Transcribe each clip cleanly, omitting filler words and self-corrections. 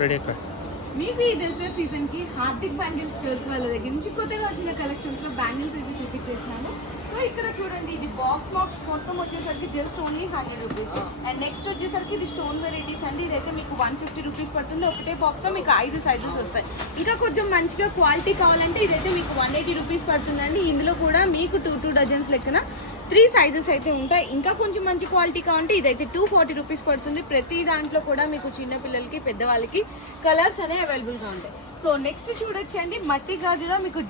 Ready అక్క. మీకు ఈ దసరా సీజన్ కి హార్దిక్ బ్యాంగిల్స్ స్టోర్స్ వాళ్ళ దగ్గర నుంచి కొత్తగా వచ్చిన కలెక్షన్స్ లో బ్యాంగిల్స్ అయితే చూపించేసాను. సో ఇక్కడ చూడండి, ఇది బాక్స్ మొత్తం వచ్చేసరికి just only 100 rupees. And next వచ్చేసరికి ఇది స్టోన్ వెరైటీస్ అండి. ఇదైతే మీకు 150 రూపీస్ పడుతుంది. ఒకటే బాక్స్ లో మీకు 5 సైజెస్ వస్తాయి. ఇంకా కొంచెం మంచిగా క్వాలిటీ కావాలంటే ఇదైతే మీకు 180 రూపీస్ పడుతుందండి. ఇందులో కూడా మీకు 2 డజన్స్ లెక్కన 3 సైజెస్ అయితే ఉంటాయి. ఇంకా కొంచెం మంచి క్వాలిటీ కావాలంటే ఇదైతే 240 రూపీస్ పడుతుంది. ప్రతి దాంట్లో కూడా మీకు చిన్న పిల్లలకి పెద్దవాళ్ళకి కలర్స్ అనేవి అవైలబుల్గా ఉంటాయి. సో నెక్స్ట్ చూడొచ్చండి, మట్టి గాజులో మీకు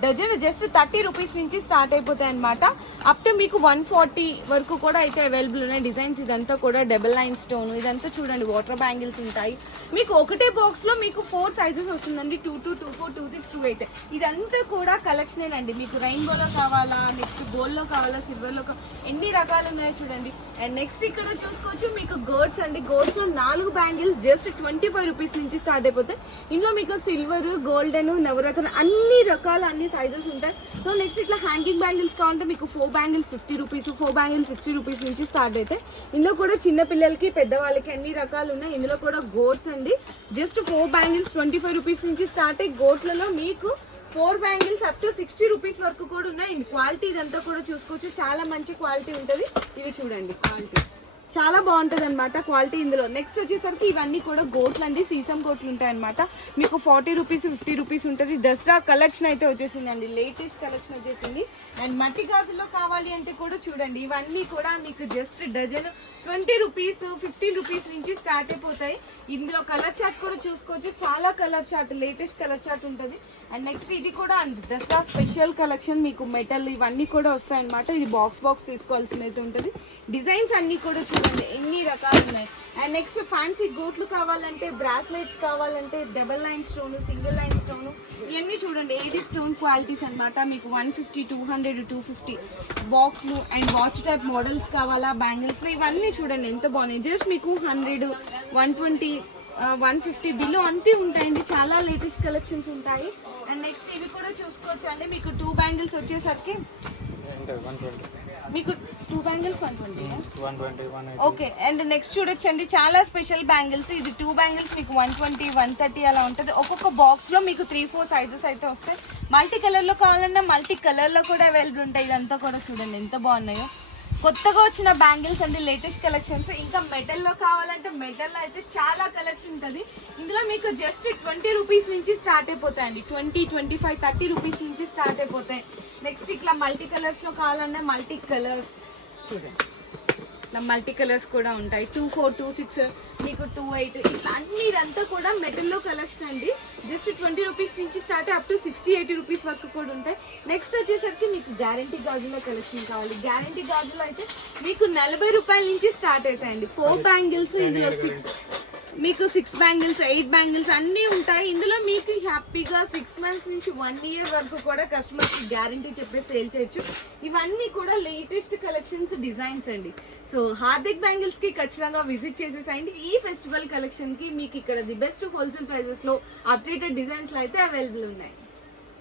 డజన్ జస్ట్ 30 రూపీస్ నుంచి స్టార్ట్ అయిపోతాయి అనమాట. అప్ టు మీకు 140 వరకు కూడా అయితే అవైలబుల్ ఉన్నాయి డిజైన్స్. ఇదంతా కూడా డబుల్ లైన్ స్టోన్, ఇదంతా చూడండి వాటర్ బ్యాంగిల్స్ ఉంటాయి. మీకు ఒకటే బాక్స్ లో మీకు 4 సైజెస్ వస్తుందండి, 22, 24, 26, 28. ఇదంతా కూడా కలెక్షన్ అండి. మీకు రెయిన్బోలో కావాలా, నెక్స్ట్ గోల్డ్ లో కావాలా, సిల్వర్ లో ఎన్ని రకాలు ఉన్నాయో చూడండి. అండ్ నెక్స్ట్ ఇక్కడ చూసుకోవచ్చు మీకు గోల్డ్స్ అండి. గోల్డ్స్ లో 4 బ్యాంగిల్స్ జస్ట్ 25 రూపీస్ నుంచి స్టార్ట్ అయిపోతాయి. ఇందులో మీకు సిల్వర్, గోల్డెన్, నవరత్న అన్ని రకాల సైజెస్ ఉంటాయి. సో నెక్స్ట్ ఇట్లా హ్యాంగింగ్ బ్యాంగిల్స్ కావాలంటే మీకు 4 బ్యాంగిల్స్ 50 రూపీస్, 4 బ్యాంగిల్స్ 60 రూపీస్ నుంచి స్టార్ట్ అయితే. ఇందులో కూడా చిన్న పిల్లలకి పెద్దవాళ్ళకి అన్ని రకాలు ఉన్నాయి. ఇందులో కూడా గోట్స్ అండి, జస్ట్ 4 బ్యాంగిల్స్ 25 రూపీస్ నుంచి స్టార్ట్ అయ్యి గోట్లలో మీకు 4 బ్యాంగిల్స్ అప్ టు 60 రూపీస్ వరకు కూడా ఉన్నాయి. క్వాలిటీ ఇదంతా కూడా చూసుకోవచ్చు, చాలా మంచి క్వాలిటీ ఉంటుంది. ఇది చూడండి, క్వాలిటీ చాలా బాగుంటుంది అనమాట క్వాలిటీ ఇందులో. నెక్స్ట్ వచ్చేసరికి ఇవన్నీ కూడా గోట్లు అండి, సీసం గోట్లు ఉంటాయి అనమాట. మీకు 40 రూపీస్ 50 రూపీస్ ఉంటుంది. దసరా కలెక్షన్ అయితే వచ్చేసిందండి, లేటెస్ట్ కలెక్షన్ వచ్చేసింది. అండ్ మట్టి గాజుల్లో కావాలి అంటే కూడా చూడండి, ఇవన్నీ కూడా మీకు జస్ట్ డజన్ 20 రూపీస్ 15 రూపీస్ నుంచి స్టార్ట్ అయిపోతాయి. ఇందులో కలర్ చార్ట్ కూడా చూసుకోవచ్చు, చాలా colour chart, latest colour chart ఉంటుంది. అండ్ నెక్స్ట్ ఇది కూడా అండి దసరా స్పెషల్ కలెక్షన్, మీకు మెటల్ ఇవన్నీ కూడా వస్తాయి అనమాట. ఇది బాక్స్ తీసుకోవాల్సిందైతే ఉంటుంది. డిజైన్స్ అన్ని కూడా చూడండి ఎన్ని రకాలు ఉన్నాయి. అండ్ నెక్స్ట్ ఫ్యాన్సీ గోట్లు కావాలంటే, బ్రాస్లెట్స్ కావాలంటే, double line stone, single line stone, ఇవన్నీ చూడండి ఏది స్టోన్ క్వాలిటీస్ అనమాట. మీకు 150, 200, 250 బాక్స్లు. అండ్ వాచ్ టైప్ మోడల్స్ కావాలా, బ్యాంగిల్స్, ఇవన్నీ చూడండి ఎంత బాగున్నాయి. జస్ట్ మీకు 100, 120, 150 బిలో అంతే ఉంటాయండి. చాలా లేటెస్ట్ కలెక్షన్స్ ఉంటాయి. అండ్ నెక్స్ట్ ఇవి కూడా చూసుకోవచ్చు అండి. మీకు 2 బ్యాంగిల్స్ వచ్చేసరికి మీకు 2 బ్యాంగిల్స్ 120. ఓకే. అండ్ నెక్స్ట్ చూడొచ్చండి, చాలా స్పెషల్ బ్యాంగిల్స్. ఇది 2 బ్యాంగిల్స్ మీకు 120, 130 అలా ఉంటుంది. ఒక్కొక్క బాక్స్ లో మీకు 3-4 సైజెస్ అయితే వస్తాయి. మల్టీ కలర్ లో కావాలన్నా మల్టీ కలర్ లో కూడా అవైలబుల్ ఉంటాయి. ఇదంతా కూడా చూడండి ఎంత బాగున్నాయో, కొత్తగా వచ్చిన బ్యాంగిల్స్ అండి, లేటెస్ట్ కలెక్షన్స్. ఇంకా మెటల్ లో కావాలంటే మెటల్ లో అయితే చాలా కలెక్షన్ ఉంటుంది. ఇందులో మీకు జస్ట్ 20 రూపీస్ నుంచి స్టార్ట్ అయిపోతాయండి. 20, 25, 30 రూపీస్ నుంచి స్టార్ట్ అయిపోతాయి. నెక్స్ట్ ఇట్లా మల్టీ కలర్స్ లో కావాలన్నా మల్టీ కలర్స్ చూడండి, ఇట్లా మల్టీ కలర్స్ కూడా ఉంటాయి. 24, 26, మీకు 28 ఇట్లా అన్ని. ఇదంతా కూడా మెటల్లో కలెక్షన్ అండి. జస్ట్ 20 రూపీస్ నుంచి స్టార్ట్ అప్ టు 60-80 రూపీస్ వరకు కూడా ఉంటాయి. నెక్స్ట్ వచ్చేసరికి మీకు గ్యారంటీ గాజులో కలెక్షన్ కావాలి. గ్యారంటీ గాజులో అయితే మీకు 40 రూపాయల నుంచి స్టార్ట్ అవుతాయండి. 4 బ్యాంగిల్స్, ఇందులో మీకు 6 బ్యాంగిల్స్, 8 బ్యాంగిల్స్ అన్నీ ఉంటాయి. ఇందులో మీకు హ్యాపీగా 6 మంత్స్ నుంచి 1 ఇయర్ వరకు కూడా కస్టమర్స్కి గ్యారంటీ చెప్పి సేల్ చేయొచ్చు. ఇవన్నీ కూడా లేటెస్ట్ కలెక్షన్స్, డిజైన్స్ అండి. సో హార్దిక్ బ్యాంగిల్స్ కి ఖచ్చితంగా విజిట్ చేసేసండి. ఈ ఫెస్టివల్ కలెక్షన్ కి మీకు ఇక్కడ ది బెస్ట్ హోల్సేల్ ప్రైజెస్ లో అప్డేటెడ్ డిజైన్స్ లో అయితే అవైలబుల్ ఉన్నాయి.